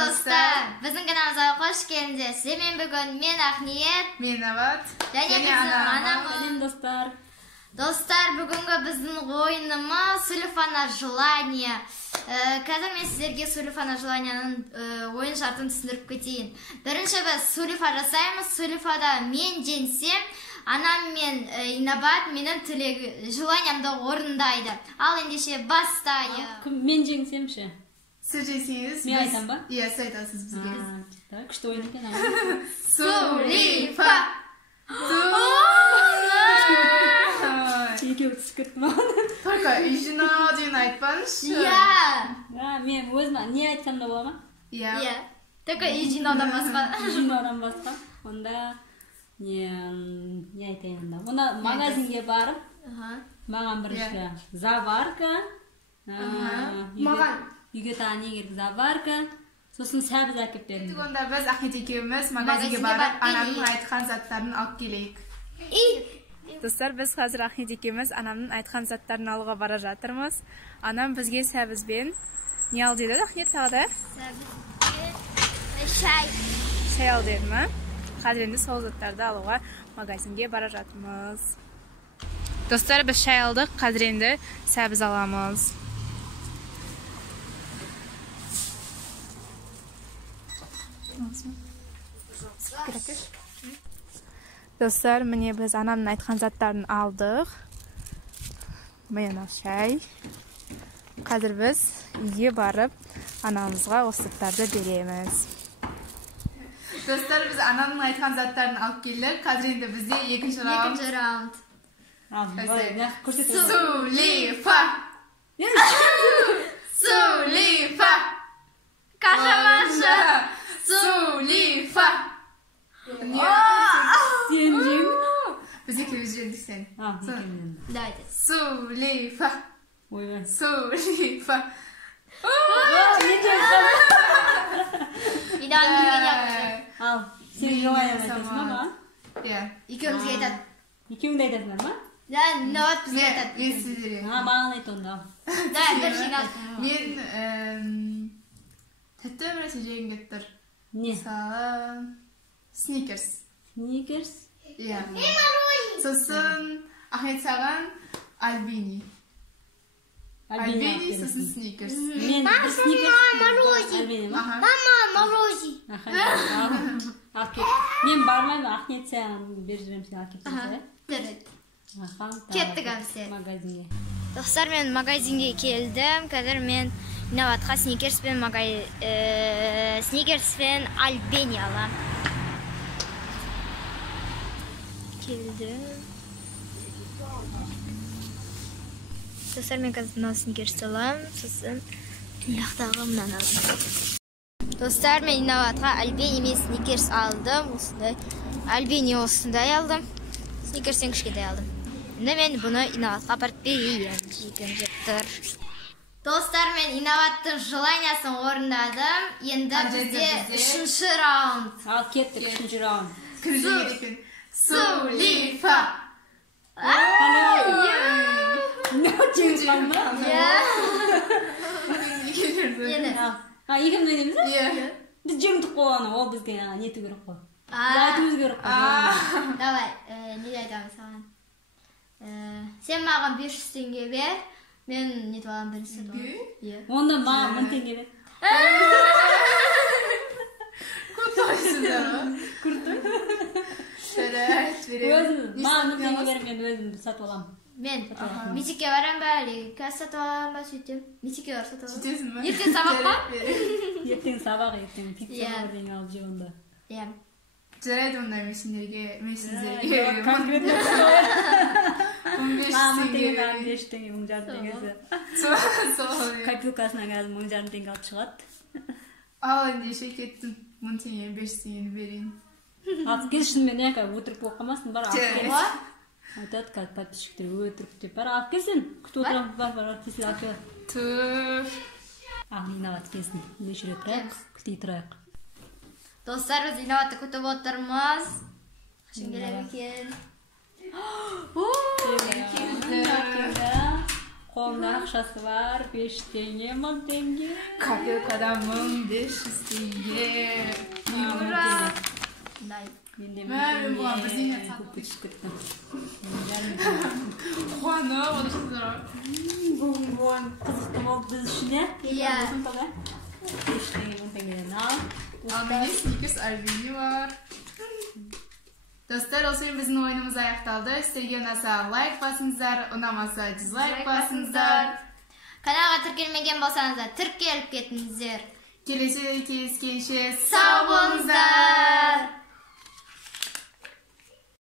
достар, біздің каналымызға қош келдіңіздер. Сіздермен бүгін мен Ақниет, мен Ават, және біздің анамыз. Сәлем достар. Достар, бүгінгі біздің ойынымыз Сулифана желание. Қазір мен сіздерге Сулифана желанияның ойын шартын түсіндіріп кетейін. Бірінші біз Сулифа жасаймыз. Сулифада мен жеңсем, анам мен Инабат менің желаниямды орындайды. Ал ендеше бастайық. Мен жеңсем ше? Сіз жеңсеңіз, мен айтам ба? Иә, сіз айтасыз бізге. Күшті ойын екен. Сулифа! Екеуі түсіп кетті ма? Только үйжіна дейін айтпаңызшы. Иә! Мен өзіме не айтсам да бола ма? Иә. Только үйжинаудан басқа. Үйжинаудан басқа. Онда не айтайын онда? Онда магазинге барып, маған бірінші заварка, Маған үйге тағы не керек? Заварка, сосын сәбіз әкеп бердім. Онда біз Ахмет екеуміз магазинге барып, анамның айтқан заттарын алып келейік. Достар, біз қазір Ахмет екеуміз анамның айтқан заттарын алуға бара жатырмыз. Анам бізге сәбізбен не ал деді, Ахмет тағы да? шай. Шай ал деді ма? Қазір енді сол заттарды алуға магазинге бара жатырмыз. Достар, біз шай алдық, қазір енді сәбіз аламыз. Достар, міне біз анамның айтқан заттарын алдық. Міне шай. Қазір біз үйге барып, анамызға осы заттарды береміз. Достар, біз анамның айтқан заттарын алып келдік. Қазір енді бізде екінші раунд. Сулифа! Сулифа! Каша-маша! Сулифа! Сен жең? Біз екеуміз жеңдік сен. Давайте. Сулифа! Ойбай. Сулифа! Идан күлген яқшы. Ал, сен желанием айтасың ба ма? Иә. Екеумізге айтады. Екеуіңді айтасыңдар ма? Да, Инабат бізге айтады. Мен сіздерге. Маған айт онда. Да, бір жинап. Мен тәтті бір нәрсе жегім келіп тұр. Не? Мысалы, сникерс. Сникерс? Иә. Сосын Ахмет саған альбини. Альбини сосын сникерс. Мен сникерс. Морозин. Мама, морозин. Мен бармаймын, Ахмет саған бер жіберем, сен алып кетсің. Кеттік әмсе. Магазинге. Достар, мен магазинге келдім. Қазір мен Инабатқа сникерс пен альбини алам. Келдім. Достар, мен қазір мынау сникерс алам. Сосын яқтағы мұнан алдым. Достар, мен Инабатқа альбини мен сникерс алдым. Альбини осындай алдым. Сникерстен кішкентай алдым. Енді мен бұны Инабатқа апарып берейін. Жегім жеп тұр. Достар, мен Инабаттың желаниясын орындадым. Енді бізде үшінші раунд. Ал кеттік үшінші раунд. Сулифа! Екеуміз ойнаймыз ба? Иә. Біз жеңдік қой оны, ол бізге нету керек қой. Айтуымыз керек қой. Давай, не айтамын саған? Сен маған 500 теңге бер, мен нетіп алам бірінші сатып. Онда маған 1000 теңге бер. Күртойсыңдар ма? Күрті? Маған 1000 теңге бер, мен өзімді сатып алам. Мен митикке барам ба, әлі қазір сатып алам ба, сөйтем. Митикке бар сатып алам. Сөйтесің ба? Ертең сабақ па? Ертең сабақ, ертең пицца бірдеңе алып жеп онда. Иә. Жарайды онда мен сіздерге. Конкретно 15 теңге. 5 теңге, 1000 теңгесі. Сол. Копилкасынан қазір 1000 теңге алып шығады. Ал ендеше кеттім. 1000 теңге, 500 теңгені берейін. Алып кел, шынымен яқа өтірік болып қалмасын, бар алып кел. Айтады, қазір подписчиктер өтірік деп бар, алып келсін. Күтіп отырамыз, бар, тесіл алып кел. Түр. Инабат келсін, нешіре тұрайық, күтей тұрайық. Достар, біз Инабатты күтіп отырмыз. Қашын келем екен. Қолында ақшасы бар, 5 теңге, 1000 теңге. Копилкада 1500 теңге. Ура! Менде Бәрі бұған бірдеңе көп түсіп кеттім. Қуанып отырсыздар. Бүгін қызықты болды біз үшін, иә? Иә. 5 теңге, 1000 теңгеден ал. Ал менде сникерс альбини бар. Достар, осымен біздің ойынымыз аяқталды. Сізге ұнаса лайк басыңыздар, ұнамаса дизлайк басыңыздар. Каналға тіркелмеген болсаңыздар, тіркеліп кетіңіздер. Келесі кездескенше Сау болыңыздар.